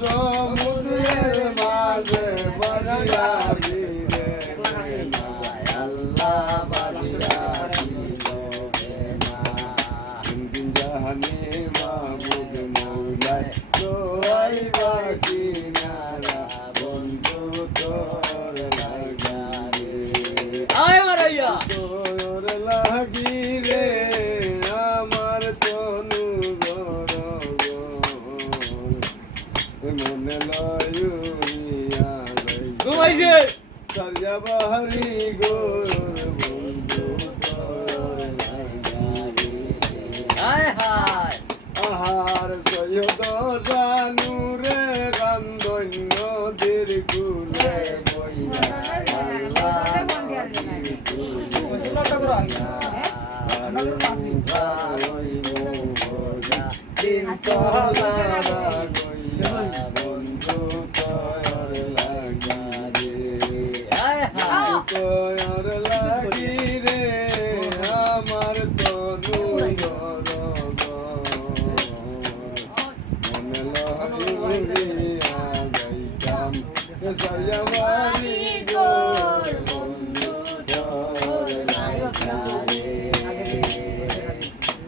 সমুদ্রের মাঝে বাজিয়া ফিরে আল্লাহ বাজিয়া ফিরে না জাহানি মাহবুব মৌলায় তোই বাকি নারা বন্ধু তোর লাগি আয় মারাইয়া তোর লাগি রে আমার তনু মনে লয়ুরিয়া ঘুমাইছে সারিয়া বাহারি গোর বন্ধু তোর লাগি হায় হায় আহার সৈয়দ জানুরে কান্দন্য দের কুলে বইয়া আল্লাহ দিন তলারা গইয়া বন্ধু তোর লাগি তোর লাগি রে আমার তনু মনে লহরিয়া গাইতাম সারিয়া বাড়ি গো